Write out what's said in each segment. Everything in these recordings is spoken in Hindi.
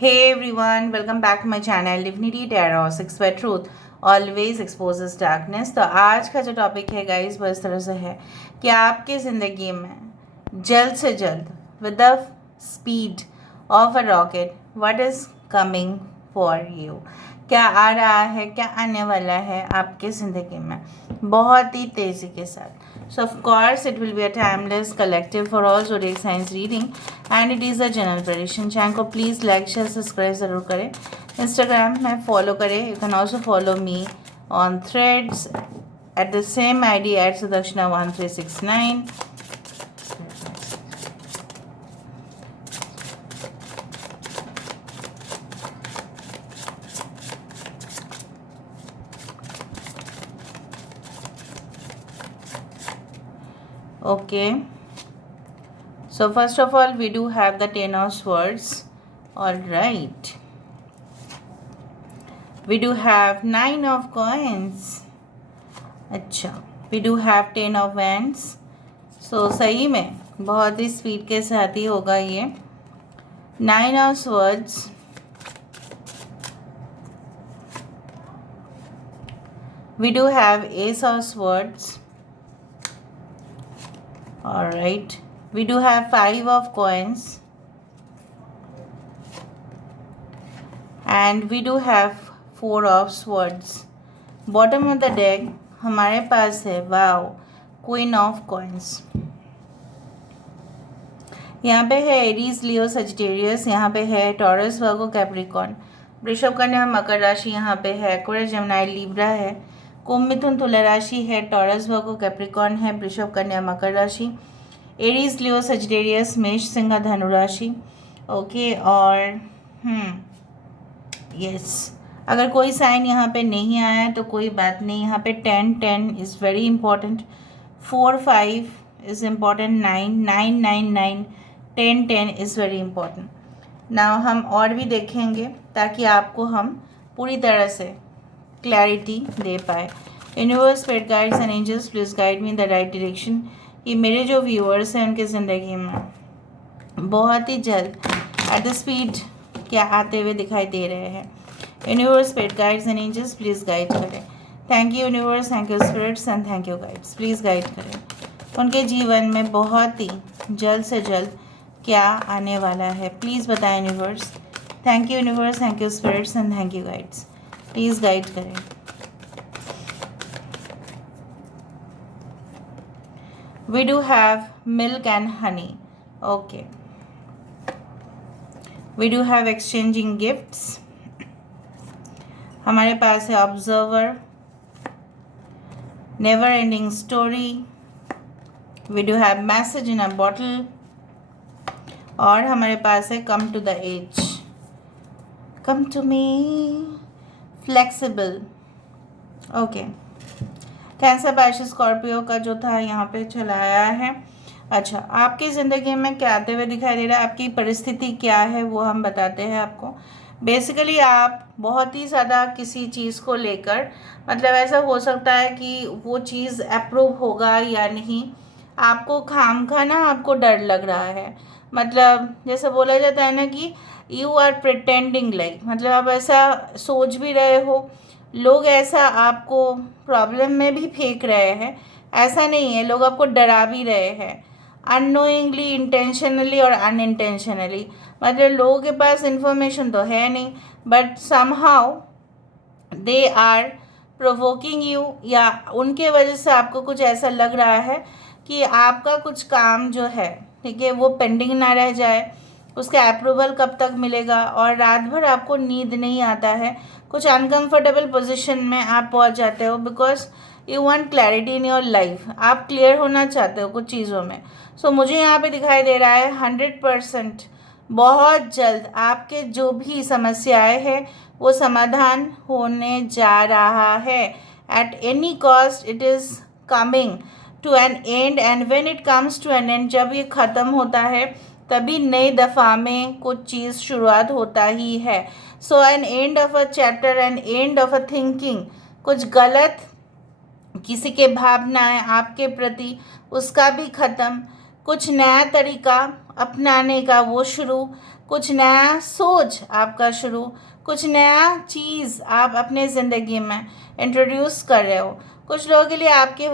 Hey everyone, welcome back to my channel Divinity Tarot 6 where truth always exposes darkness। तो आज का जो टॉपिक है गाइस वो इस तरह से है कि आपके ज़िंदगी में जल्द से जल्द with the speed of a rocket what is coming for you, क्या आ रहा है, क्या आने वाला है आपके ज़िंदगी में बहुत ही तेज़ी के साथ। So of course it will be a timeless collective for all zodiac signs reading and it is a general prediction। Channel को प्लीज़ लाइक शेयर सब्सक्राइब ज़रूर करें, इंस्टाग्राम में फॉलो करें। You can also follow me on threads at the same ID at Sudakshana1369। Okay, so first of all we do have the Ten of Swords. All right, we do have Nine of Coins। अच्छा, we do have Ten of Wands। so सही में बहुत ही स्पीड के साथ ही होगा ये। Nine of Swords, we do have Ace of Swords। all right, we do have Five of Coins and we do have Four of Swords। Bottom of the deck हमारे पास है वाओ क्वीन ऑफ कॉइन्स। यहाँ पे है एरीज, लियो, सजिटेरियस, यहाँ पे है टॉरस, वर्गो, कैप्रिकॉर्न, वृषभ, कन्या, मकर राशि, यहाँ पे है एक्वेरियस, जेमिनी, लिब्रा है, कुंभ, मिथुन, तुला राशि है, टॉरस, वर्गो, कैप्रिकॉर्न है, वृषभ, कन्या, मकर राशि, एरीज, लियो, सजिटेरियस, मेष, सिंह, धनु राशि। ओके, और यस अगर कोई साइन यहाँ पे नहीं आया है तो कोई बात नहीं। यहाँ पे 10 is very important, 4 5 is important, 9 9 9 9 10 10 is very important. Now हम और भी देखेंगे ताकि आपको हम पूरी तरह से क्लैरिटी दे पाए। Universe, spirit guides and angels please guide me in the right direction. कि मेरे जो व्यूअर्स हैं उनकी ज़िंदगी में बहुत ही जल्द एट द स्पीड क्या आते हुए दिखाई दे रहे हैं। Universe, spirit guides and angels please guide करें। Thank you universe, thank you spirits and thank you guides, please guide करें। उनके जीवन में बहुत ही जल्द से जल्द क्या आने वाला है प्लीज़ बताएं universe. Thank you universe, thank you spirits and thank you guides, please guide करें। We do have milk and honey। Okay, we do have exchanging gifts। हमारे पास है observer, never ending story, we do have message in a bottle, और हमारे पास है come to the edge, come to me, flexible. Okay, Cancer, बारिश, स्कॉर्पियो का जो था यहाँ पे चलाया है। अच्छा, आपकी ज़िंदगी में क्या आते हुए दिखाई दे रहा है, आपकी परिस्थिति क्या है वो हम बताते हैं आपको। बेसिकली आप बहुत ही ज़्यादा किसी चीज़ को लेकर, मतलब ऐसा हो सकता है कि वो चीज़ अप्रूव होगा या नहीं, आपको खामखा ना आपको डर लग रहा है। मतलब जैसे बोला जाता है ना कि यू आर प्रिटेंडिंग लाइक, मतलब आप ऐसा सोच भी रहे हो, लोग ऐसा आपको प्रॉब्लम में भी फेंक रहे हैं, ऐसा नहीं है, लोग आपको डरा भी रहे हैं अननोइंगली, इंटेंशनली और अनइंटेंशनली। मतलब लोगों के पास इंफॉर्मेशन तो है नहीं but somehow they are provoking you, या उनके वजह से आपको कुछ ऐसा लग रहा है कि आपका कुछ काम जो है, ठीक है, वो पेंडिंग ना रह जाए, उसका अप्रूवल कब तक मिलेगा, और रात भर आपको नींद नहीं आता है, कुछ अनकंफर्टेबल पोजीशन में आप पहुंच जाते हो because you want clarity in your life, आप क्लियर होना चाहते हो कुछ चीज़ों में। सो मुझे यहाँ पे दिखाई दे रहा है 100% बहुत जल्द आपके जो भी समस्याएं हैं वो समाधान होने जा रहा है। At any cost it is coming to an end, and when it comes to an end, जब ये ख़त्म होता है तभी नई दफ़ा में कुछ चीज़ शुरुआत होता ही है। So an end of a chapter, an end of a thinking, कुछ गलत किसी के भावनाएं आपके प्रति उसका भी ख़त्म, कुछ नया तरीका अपनाने का वो शुरू, कुछ नया सोच आपका शुरू, कुछ नया चीज़ आप अपने ज़िंदगी में इंट्रोड्यूस कर रहे हो। कुछ लोगों के लिए आपके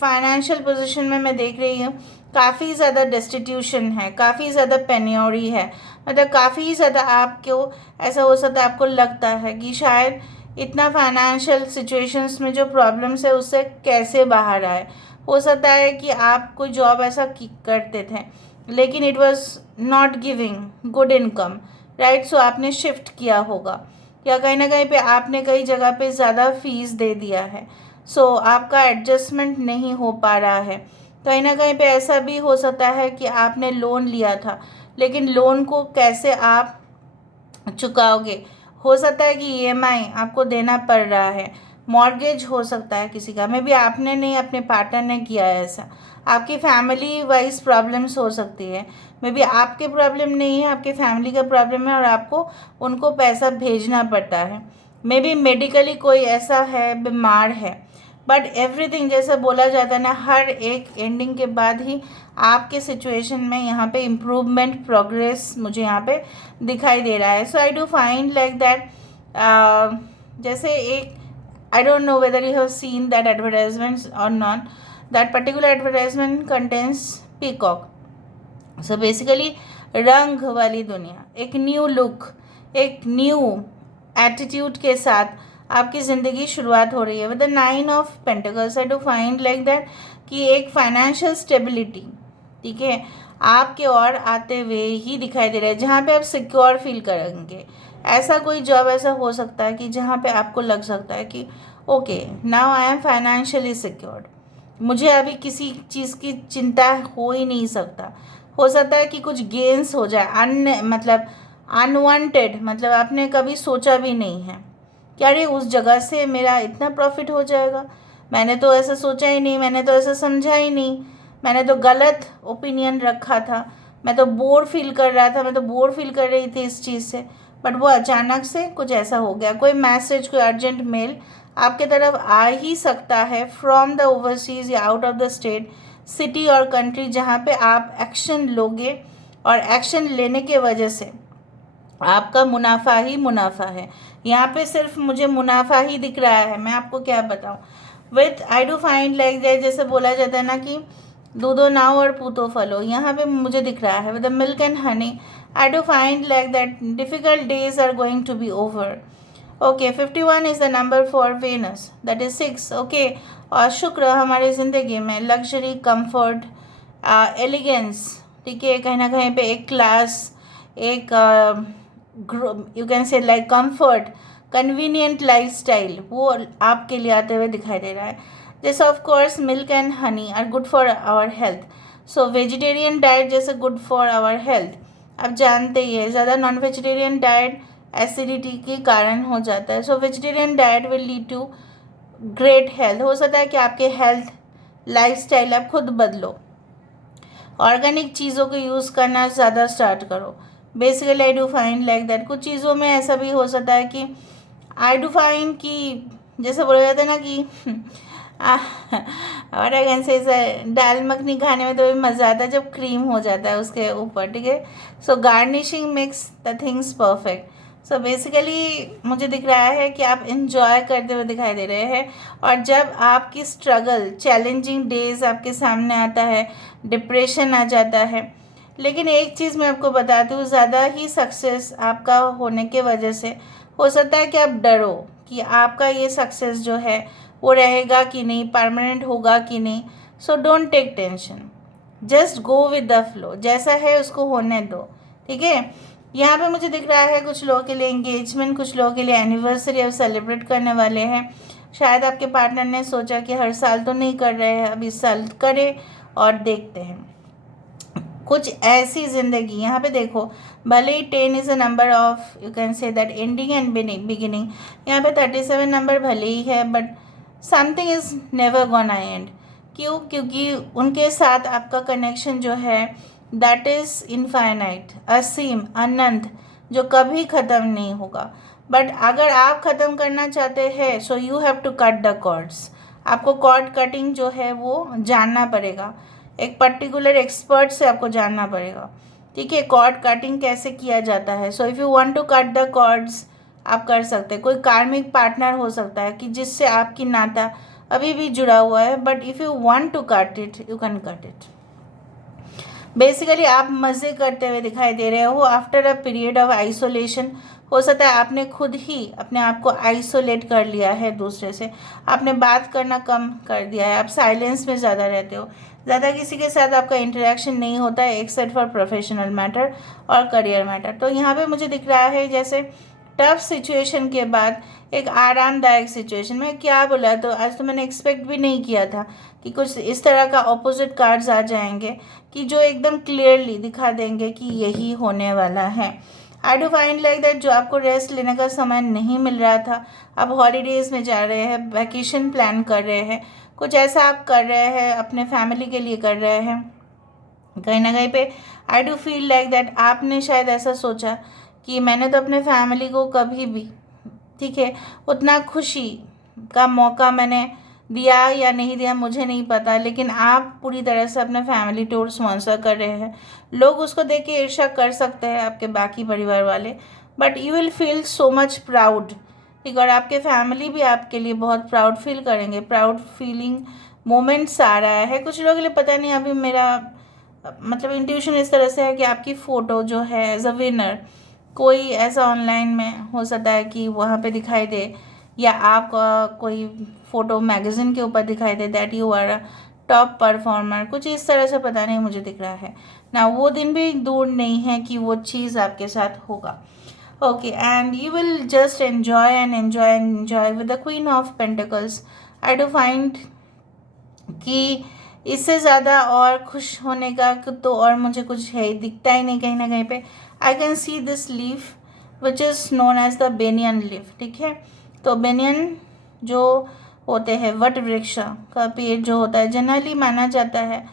फाइनेंशियल पोजीशन में मैं देख रही हूँ काफ़ी ज़्यादा डिस्टिट्यूशन है, काफ़ी ज़्यादा पेन्योरी है, मतलब काफ़ी ज़्यादा आपको ऐसा हो सकता है, आपको लगता है कि शायद इतना फाइनेंशियल सिचुएशंस में जो प्रॉब्लम्स है उससे कैसे बाहर आए। हो सकता है कि आप कोई जॉब ऐसा करते थे लेकिन it was not giving good income, right. So आपने शिफ्ट किया होगा, या कहीं ना कहीं पे आपने कई जगह पे ज़्यादा फीस दे दिया है। सो आपका एडजस्टमेंट नहीं हो पा रहा है। कहीं ना कहीं पे ऐसा भी हो सकता है कि आपने लोन लिया था लेकिन लोन को कैसे आप चुकाओगे। हो सकता है कि ईएमआई आपको देना पड़ रहा है, मॉर्गेज हो सकता है किसी का, मे बी आपने नहीं अपने पार्टनर ने किया है ऐसा। आपकी फैमिली वाइज प्रॉब्लम्स हो सकती है, मे बी आपके प्रॉब्लम नहीं है, आपके फैमिली का प्रॉब्लम है और आपको उनको पैसा भेजना पड़ता है। मे बी मेडिकली कोई ऐसा है, बीमार है, बट एवरीथिंग जैसा बोला जाता है ना, हर एक एंडिंग के बाद ही आपके सिचुएशन में यहाँ पे इम्प्रूवमेंट, प्रोग्रेस मुझे यहाँ पे दिखाई दे रहा है। So I do find like that, जैसे एक, I don't know whether you have seen that advertisement और not, that particular advertisement contains peacock. So basically रंग वाली दुनिया, एक न्यू लुक, एक न्यू एटीट्यूड के साथ आपकी ज़िंदगी शुरुआत हो रही है with the 9 of pentacles. I do find like that कि एक फाइनेंशियल स्टेबिलिटी, ठीक है, आपके और आते हुए ही दिखाई दे रहा है, जहाँ पे आप सिक्योर फील करेंगे। ऐसा कोई जॉब ऐसा हो सकता है कि जहाँ पे आपको लग सकता है कि okay now I am financially secured, मुझे अभी किसी चीज़ की चिंता हो ही नहीं सकता। हो सकता है कि कुछ गेंस हो जाए, मतलब अनवांटेड, मतलब आपने कभी सोचा भी नहीं है कि अरे उस जगह से मेरा इतना प्रॉफिट हो जाएगा, मैंने तो ऐसा सोचा ही नहीं, मैंने तो ऐसा समझा ही नहीं, मैंने तो गलत ओपिनियन रखा था, मैं तो बोर फील कर रहा था, मैं तो बोर फील कर रही थी इस चीज़ से, बट वो अचानक से कुछ ऐसा हो गया। कोई मैसेज, कोई अर्जेंट मेल आपके तरफ आ ही सकता है फ्रॉम द ओवरसीज़ या out of the state, city और कंट्री, जहाँ पे आप एक्शन लोगे और एक्शन लेने के वजह से आपका मुनाफा ही मुनाफा है। यहाँ पे सिर्फ मुझे मुनाफा ही दिख रहा है, मैं आपको क्या बताऊँ। With I do find like that, जैसे बोला जाता है ना कि दूधो नाव और पूतो फलो, यहाँ पे मुझे दिख रहा है with the milk and honey. I do find like that difficult days are going to be over. Okay, 51 is the number for Venus, that is 6। Okay, और शुक्र हमारी ज़िंदगी में लग्जरी, कंफर्ट, एलिगेंस, ठीक है, कहीं ना कहीं पे एक क्लास, एक you can say like comfort, convenient lifestyle, वो आपके लिए आते हुए दिखाई दे रहा है। जैसे of course milk and honey are good for our health, so vegetarian diet जैसे गुड फॉर आवर हेल्थ, आप जानते ही है ज़्यादा नॉन वेजिटेरियन डाइट एसिडिटी के कारण हो जाता है। So vegetarian diet will lead to great health. हो सकता है कि आपके हेल्थ लाइफस्टाइल आप खुद बदलो, ऑर्गेनिक चीज़ों को यूज़ करना ज़्यादा स्टार्ट करो। Basically I do find like that, कुछ चीज़ों में ऐसा भी हो सकता है कि आई डू फाइंड कि जैसे बोला जाता है ना कि और अगेन से दाल मखनी खाने में तो भी मज़ा आता है जब क्रीम हो जाता है उसके ऊपर, ठीक है। So garnishing makes the things perfect. So basically मुझे दिख रहा है कि आप इन्जॉय करते हुए दिखाई दे रहे हैं, और जब आपकी स्ट्रगल, चैलेंजिंग डेज आपके सामने आता है, डिप्रेशन आ जाता है, लेकिन एक चीज़ मैं आपको बताती हूँ, ज़्यादा ही सक्सेस आपका होने के वजह से हो सकता है कि आप डरो कि आपका ये सक्सेस जो है वो रहेगा कि नहीं, परमानेंट होगा कि नहीं। So don't take tension, just go with the flow, जैसा है उसको होने दो, ठीक है। यहाँ पे मुझे दिख रहा है कुछ लोगों के लिए एंगेजमेंट, कुछ लोगों के लिए एनिवर्सरी अब सेलिब्रेट करने वाले हैं। शायद आपके पार्टनर ने सोचा कि हर साल तो नहीं कर रहे हैं, अब इस साल करें और देखते हैं। कुछ ऐसी ज़िंदगी यहाँ पे देखो, भले ही 10 is a number of, you can say that ending and beginning, यहाँ पे 37 नंबर भले ही है, but something is never gonna and. क्यों? क्योंकि उनके साथ आपका कनेक्शन जो है दैट इज़ इनफाइनाइट, असीम, अनंत, जो कभी ख़त्म नहीं होगा। बट अगर आप ख़त्म करना चाहते हैं so you have to cut the cords, आपको कॉर्ड कटिंग जो है वो जानना पड़ेगा, एक पर्टिकुलर एक्सपर्ट से आपको जानना पड़ेगा। ठीक है, कॉर्ड कटिंग कैसे किया जाता है। So if you want to cut the cords, आप कर सकते हैं। कोई कार्मिक पार्टनर हो सकता है कि जिससे आपकी नाता अभी भी जुड़ा हुआ है, but if you want to cut it, you can cut it. Basically आप मज़े करते हुए दिखाई दे रहे हो after a period of isolation. हो सकता है आपने खुद ही अपने आप को आइसोलेट कर लिया है दूसरे से, आपने बात करना कम कर दिया है, आप साइलेंस में ज़्यादा रहते हो, ज़्यादा किसी के साथ आपका इंटरेक्शन नहीं होता है एक्सेप्ट फॉर प्रोफेशनल मैटर और करियर मैटर। तो यहाँ पे मुझे दिख रहा है जैसे टफ सिचुएशन के बाद एक आरामदायक सिचुएशन में। क्या बोला, तो आज तो मैंने एक्सपेक्ट भी नहीं किया था कि कुछ इस तरह का ऑपोजिट कार्ड्स आ जाएंगे कि जो एकदम क्लियरली दिखा देंगे कि यही होने वाला है। आई डू फाइंड लाइक दैट जो आपको रेस्ट लेने का समय नहीं मिल रहा था, आप हॉलीडेज़ में जा रहे हैं, वैकेशन प्लान कर रहे हैं, कुछ ऐसा आप कर रहे हैं अपने फैमिली के लिए कर रहे हैं कहीं ना कहीं पे। I do feel like that आपने शायद ऐसा सोचा कि मैंने तो अपने फैमिली को कभी भी, ठीक है, उतना खुशी का मौका मैंने दिया या नहीं दिया मुझे नहीं पता, लेकिन आप पूरी तरह से अपने फैमिली टूर स्पॉन्सर कर रहे हैं। लोग उसको देख के ईर्ष्या कर सकते हैं, आपके बाकी परिवार वाले, but you will feel so much proud, ठीक। और आपके फैमिली भी आपके लिए बहुत प्राउड फील करेंगे। प्राउड फीलिंग मोमेंट्स आ रहा है कुछ लोगों के लिए, पता नहीं अभी मेरा मतलब इंट्यूशन इस तरह से है कि आपकी फ़ोटो जो है एज अ विनर कोई ऐसा ऑनलाइन में हो सकता है कि वहाँ पे दिखाई दे, या आपका कोई फ़ोटो मैगज़ीन के ऊपर दिखाई दे that you are a top performer, कुछ इस तरह से पता नहीं मुझे दिख रहा है ना। वो दिन भी दूर नहीं है कि वो चीज़ आपके साथ होगा। Okay, and you will just enjoy and enjoy and enjoy with the queen of pentacles. I do find कि इससे ज़्यादा और खुश होने का तो और मुझे कुछ है दिखता ही नहीं कहीं ना कहीं पे। I can see this leaf which is known as the banyan leaf, ठीक है। तो बेनियन जो होते हैं वट वृक्ष का पेड़ जो होता है जनरली माना जाता है,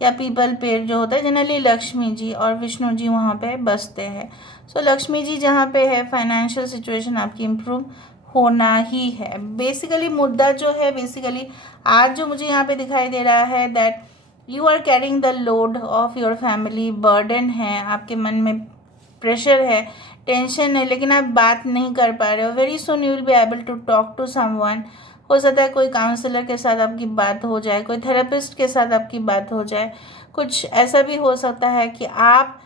या पीपल पेड़ जो होता है जनरली लक्ष्मी जी और विष्णु जी वहाँ पे बसते हैं। सो लक्ष्मी जी जहाँ पे है फाइनेंशियल सिचुएशन आपकी इम्प्रूव होना ही है। बेसिकली मुद्दा जो है, बेसिकली आज जो मुझे यहाँ पे दिखाई दे रहा है that you are carrying the load of your family, burden है, आपके मन में प्रेशर है, टेंशन है, लेकिन आप बात नहीं कर पा रहे हो। Very soon you will be able to talk to someone. हो सकता है कोई काउंसलर के साथ आपकी बात हो जाए, कोई थेरेपिस्ट के साथ आपकी बात हो जाए, कुछ ऐसा भी हो सकता है कि आप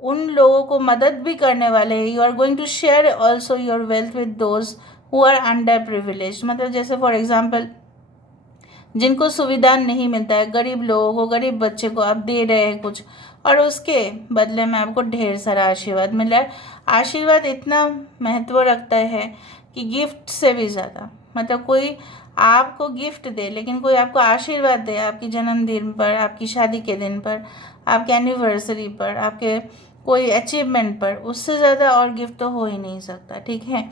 उन लोगों को मदद भी करने वाले हैं। You are going to share also your wealth with those who are under privilege, मतलब जैसे फॉर एग्जाम्पल जिनको सुविधा नहीं मिलता है, गरीब लोगों को, गरीब बच्चे को आप दे रहे हैं कुछ, और उसके बदले में आपको ढेर सारा आशीर्वाद मिल रहा है। आशीर्वाद इतना महत्व रखता है कि गिफ्ट से भी ज़्यादा, मतलब कोई आपको गिफ्ट दे लेकिन कोई आपको आशीर्वाद दे आपकी जन्मदिन पर, आपकी शादी के दिन पर, आपके एनिवर्सरी पर, आपके कोई अचीवमेंट पर, उससे ज़्यादा और गिफ्ट तो हो ही नहीं सकता, ठीक है।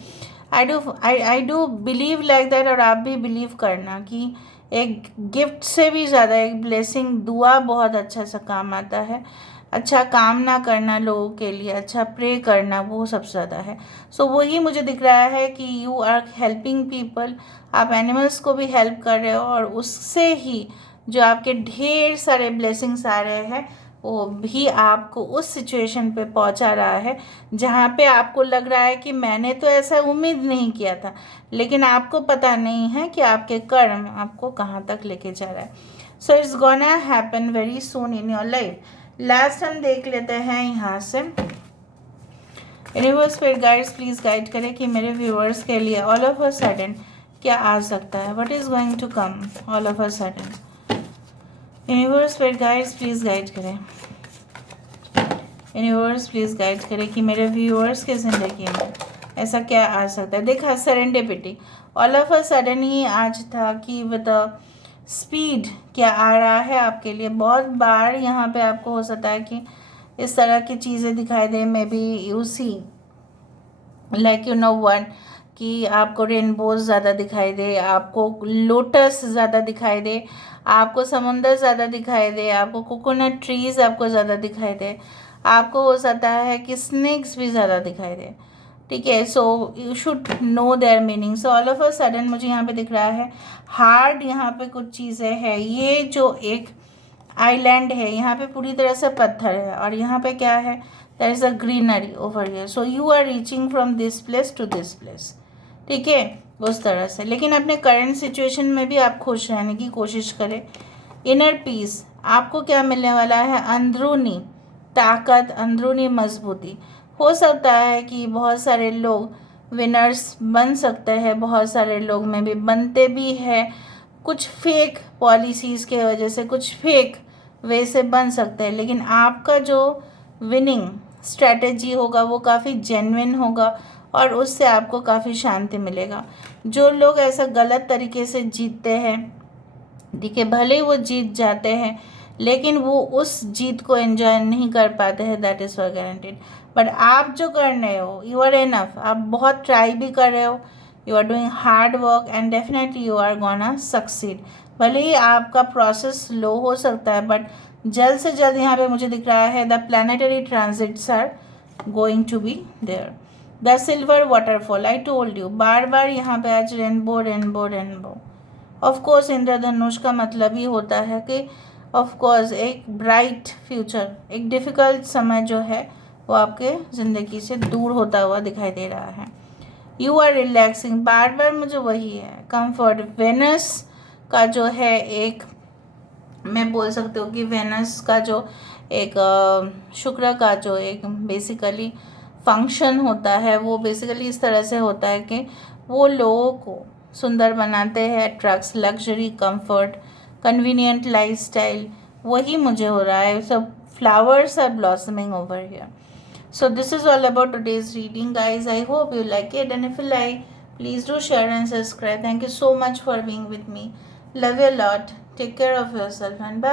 I do believe like that, और आप भी बिलीव करना कि एक गिफ्ट से भी ज़्यादा एक ब्लेसिंग, दुआ बहुत अच्छा सा काम आता है। अच्छा कामना करना लोगों के लिए, अच्छा प्रे करना, वो सबसे ज़्यादा है। सो वही मुझे दिख रहा है कि यू आर हेल्पिंग पीपल, आप एनिमल्स को भी हेल्प कर रहे हो, और उससे ही जो आपके ढेर सारे ब्लेसिंग्स आ रहे हैं वो भी आपको उस सिचुएशन पे पहुंचा रहा है जहाँ पे आपको लग रहा है कि मैंने तो ऐसा उम्मीद नहीं किया था, लेकिन आपको पता नहीं है कि आपके कर्म आपको कहाँ तक लेके जा रहा है। So it's gonna happen very soon in your life. Last हम देख लेते हैं यहाँ से, universe spirit guides please guide करें कि मेरे व्यूअर्स के लिए ऑल ऑफ अ सडन क्या आ सकता है, what is going to come all of a sudden. Universe spirit guides please guide करें, यूनिवर्स प्लीज़ गाइड करें कि मेरे व्यूअर्स के ज़िंदगी में ऐसा क्या आ सकता है। देखा serendipity, all of a sudden ही आज था कि विद स्पीड क्या आ रहा है आपके लिए। बहुत बार यहाँ पे आपको हो सकता है कि इस तरह की चीज़ें दिखाई दे, maybe you see like you know one, कि आपको रेनबोज ज़्यादा दिखाई दे, आपको लोटस ज़्यादा दिखाई दे, आपको समुंदर ज़्यादा दिखाई दे, आपको कोकोनट ट्रीज़ आपको ज़्यादा दिखाई दे, आपको हो सकता है कि स्नेक्स भी ज़्यादा दिखाई दे, ठीक है। So you should know there meaning. So all of a sudden मुझे यहाँ पे दिख रहा है हार्ड, यहाँ पे कुछ चीज़ें हैं, ये जो एक आइलैंड है, यहाँ पे पूरी तरह से पत्थर है, और यहाँ पे क्या है, there is a greenery over here, so you are reaching from this place to this place, ठीक है, उस तरह से। लेकिन अपने करंट सिचुएशन में भी आप खुश रहने की कोशिश करें। इनर पीस, आपको क्या मिलने वाला है, अंदरूनी ताकत, अंदरूनी मजबूती। हो सकता है कि बहुत सारे लोग विनर्स बन सकते हैं, बहुत सारे लोग में भी बनते भी हैं, कुछ फेक पॉलिसीज़ के वजह से, कुछ फेक वे से बन सकते हैं, लेकिन आपका जो विनिंग स्ट्रैटेजी होगा वो काफ़ी जेन्युइन होगा और उससे आपको काफ़ी शांति मिलेगा। जो लोग ऐसा गलत तरीके से जीतते हैं, देखिए भले ही वो जीत जाते हैं लेकिन वो उस जीत को एंजॉय नहीं कर पाते हैं, that is for guaranteed. But आप जो कर रहे हो, यू आर इनफ, आप बहुत ट्राई भी कर रहे हो, you are doing hard work and definitely you are gonna succeed. भले ही आपका प्रोसेस स्लो हो सकता है बट जल्द से जल्द यहाँ पे मुझे दिख रहा है the planetary transits are going to be there. The silver waterfall, I told you, बार बार यहाँ पे आज rainbow rainbow rainbow. Of course इंद्रधनुष का मतलब ही होता है कि ऑफ कोर्स एक ब्राइट फ्यूचर, एक डिफ़िकल्ट समय जो है वो आपके ज़िंदगी से दूर होता हुआ दिखाई दे रहा है। यू आर रिलैक्सिंग, बार बार मुझे वही है, कंफर्ट। वेनस का जो है एक, मैं बोल सकती हूँ कि वेनस का जो एक शुक्र का जो एक बेसिकली फंक्शन होता है वो बेसिकली इस तरह से होता है कि वो लोगों को सुंदर बनाते हैं, attracts luxury, comfort, convenient lifestyle, वही मुझे हो रहा है। सब flowers are blossoming over here. So this is all about today's reading, guys. I hope you like it, and if you like, please do share and subscribe. Thank you so much for being with me. Love you a lot. Take care of yourself and bye.